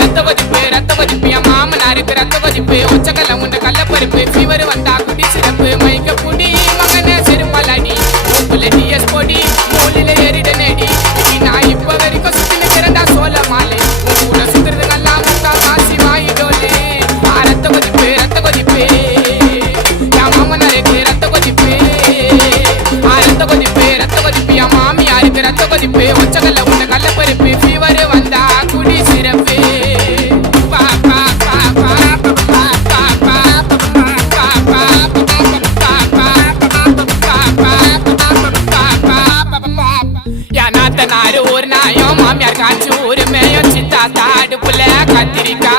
ரத்த கொதிப்பு ரத்த கொதிப்பு என் மாமனாருக்கு ரத்த கொதிப்பு ஒச்சக்கல்ல உண்ட கல்ல பருப்பு ஃபீவர் வந்தா குடி சிறப்பு மைக்க புடி மகனே செருப்பலாடி மூக்குல டிஎஸ் பொடி மூலில ஏறிட நடி நான் இப்ப வரைக்கும் சுத்தி நிக்கிறதா சோல மாலை உன் கூட சுத்துறது நல்லா முக்கா காசி வாயிடோலே ரத்த கொதிப்பு என் மாமனாருக்கு ரத்த கொதிப்பு ரத்த கொதிப்பு என் மாமியாருக்கு ரத்த கொதிப்பு ஒச்சக்கல்ல உண்ட கல்ல பருப்பு ஃபீவர் வந்தா குடி சிறப்பு ஒரு நாயம் மாமியார் காய்ச்சி ஒரு மேயம் சித்தா தாடு புள்ள கத்திரிக்கா